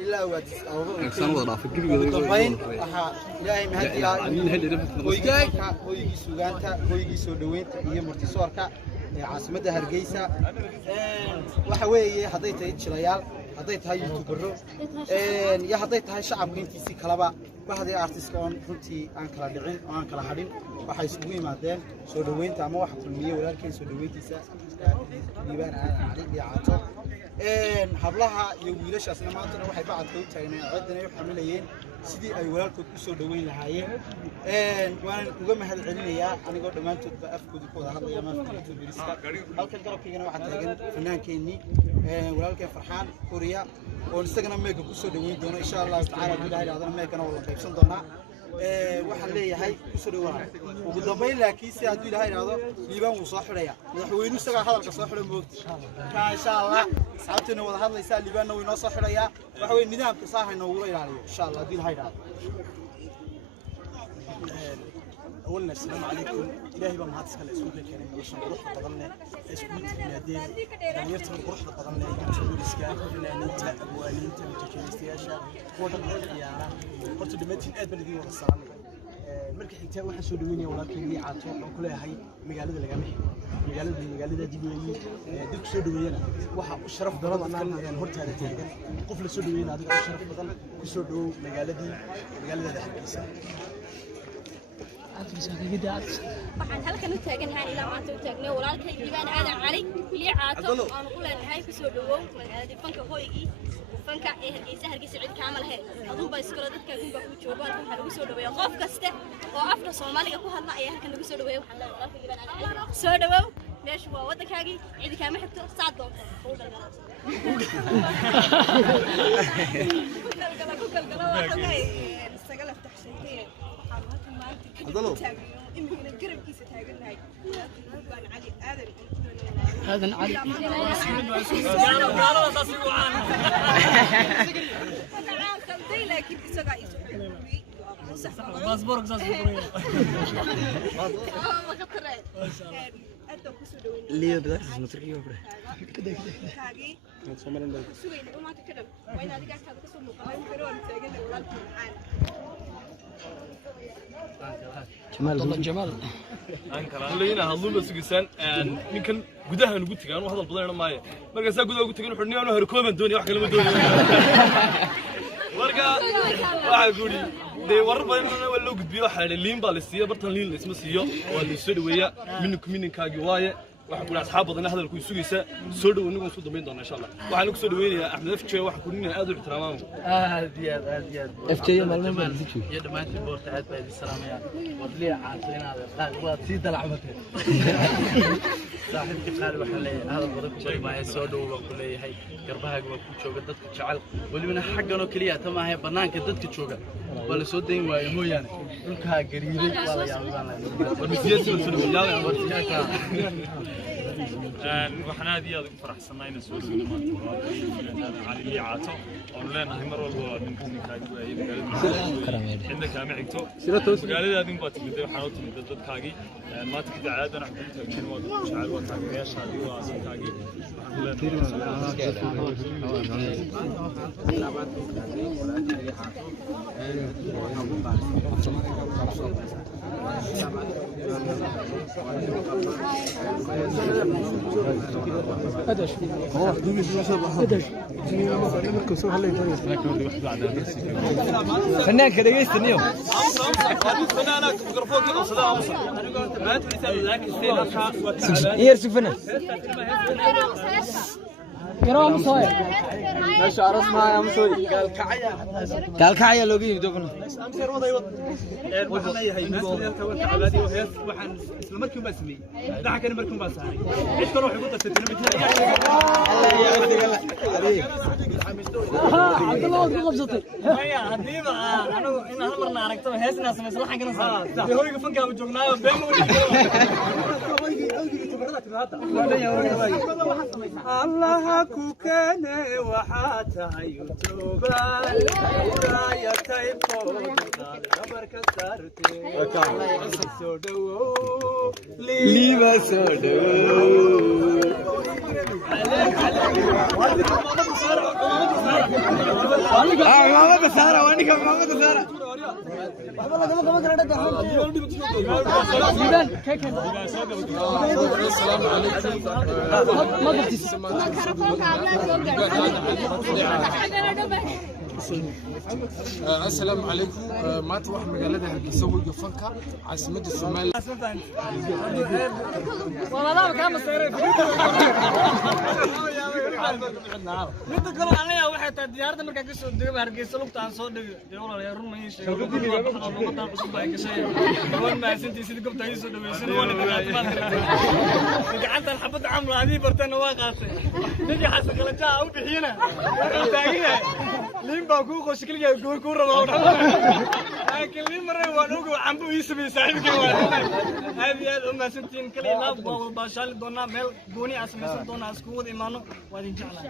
إلا وادس طبعاً إلهي مهدي هويجي سوغانتا هويجي سودوينتا هي مرتسوركا عاصمة هرقيسة وحوي حضيت شريال حضيت هاي يوتيوبرو يا حضيت هاي شعب كنتي سي كلابا وحدي أرتيسكون كنتي أنكلا دعين وأنكلا حدين وحي سوي معدين سودوينتا ما واحد المية ولكن سودوينتي سا يبان علي عاطو hablaha iyo wiilashaasna maanta waxay bacadka u taagnaa cidna ay xamilayeen sidii ay walaalkood u soo dhaweyn lahaayeen waan uga mahad celinayaa anigoo dhamaantood ba afkooda ku wada hadlaya maanta biriska halkan garabkeena waxa taagan fanaankeenni walaalkeen Farxaan Kooriya oo isagana meega ku soo dhaweyn doono insha Allah ta'ala bilahay aadana meegana wada qaybsan doona waxaan leeyahay ku soo dhawaada ugu dambeyn laakiin si aad ilaahay raado liibaan uu soo xiraya madaxweynuhu isaga hadalka soo xiray moogti ka insha Allah saabtuna wada hadlaysa liibaanna way noo soo xiraya waxa weey nidaamka saahayna ugu ilaaliyo insha Allah ilaahay raado أولا السلام عليكم إلهي بمهات سكال إسكول الكريم ولشان بروح بضلنا إسكول تبنادين دميرتنا بروح بضلنا يمتلوا الإسكال فنانينتا أبوانينتا متكيستياشا هو دمهات الخيارة قلت دمتين أدبا لدي وضع السلام مركي حكتاء واحد سودويني ولكن لي عاطو وكلها هاي مقالة لقامي مقالة ديبويني ديك سودويني واحد الشرف ضرب أنا يعني هرت هذا تيجي قفل سودويني هذا الشرف بضل كسودو مقالة دي حكيسة waxaan halkan u taaganahay ilaa maanta u taagnay walaalkay Liibaan Aadan Cali li caato aan u leenahay ku soo dhawow magaalada fanka hooyigi fanka ee Hargeysa cid ka amal ahayd aduu ba iskala dadka gunba ku joogaan waxa lagu soo dhaweeyo qof kasta oo afka Soomaaliga ku hadla ayaa halkan lagu soo dhaweeyo waxaan leeyahay walaalkay Liibaan Aadan Cali soo dhawow meesha waa waddankaagi cid ka ma xigto saad doonto oo dalgala waxay isaga la taxshay إنه القرب كيس تاجر هاي علي آدم علي لكن باسبورك ليه بدأت نتركيه بره كده كاجي سوين وما تكلم وين هذيك كانت كسر مقاوم كرون تاجر ولا معان جمال كلنا هنلو سجسان يمكن جدها نقول تجان وهذا البلد أنا معي مركز جدها قلت تجان حرني أنا هركوب الدنيا وحكي لهم الدنيا مركز واحد يقولي ده ورب أنا ولا قد بيروح على اللين بالسيا برتن لين اسمه سيا والسود ويا منك كاجواية waxaan ku asxaab badan hadalku isugaysa soo dhaw inagu soo dambeyn doona insha Allah waxaan ku soo dhaweynayaa Axmed FJ waxa ku ninay aad u ixtiraamaan aad FJ maalmaha iyo dhamaantii boorta aad baa idin salaamayaan wadliya caasinaada qaad waa sii dalacmatay saaxiibkii qaali waxa leeyahay hadal badan ku sheegay soo dhaw baan ku leeyahay garbahaaga waa ku jooga dadka jecel walibana xaggan oo kaliya tama ahay banaanka dadka jooga wala soo deyn waayo mooyaan dhulka gariiday waa la yaabaan waxaan aad iyo aad ugu faraxsanahay inaan soo dhaweyno maanta cali liicaato oon leenahay mar walba ninkaaga waayay magaalada kaama xigto magaaladaadin baa timid waxaan u timid dadkaagii maanta kadib caadan waxaan ku taagnayn waa dadku jecel waa taageerayaashaadii waa asalkaagii فنانك دغيستنيو يرسو فنان يرام صاير ماشي عرس ما يا مسوي قال كعيا لو جيب دوبنا amseer waday waxaan leeyahay maasleerka warka cabaadi oo hees waxaan isla markii ma sameeyay dhaxa kan markii ma saaray cid kale waxay ku dartay عبد الله وقف قبضتي يا حبيبي انا هل مرنا aragto heesna sameeyay laxan kana sameeyay hooyga fanka u joognaayo been u الله ku kane waxa tahay tuuba ya taybo barka saarte soo dhawo liiba soo ماما بسارة وانك ماما بسارة السلام عليكم ما تروح مقالة هرقيسة والقفنكة عاصمة الصومال والله كان مصيري mid kale aniga waxay tahay diyaarada marka ka soo degay Hargeysa lugtaan soo dhigay dawladda run ma yeeshay luqadaan cusub ay gashay waan ma santii sidii gobta ay soo dhaweysay waan gacantan xabad camlaadii bartana waa qaatay nigi xasan kala jaa u bixiyana taagina liin baa ku qosh kaliya goor ku rabo laakiin liin maray waan ugu cambu ii sameeyay saaxiibkii waa aad u ma santiin kaliya laab waa baashaal doona meel gooni asmaysan doona isku wada imaano وادي جعله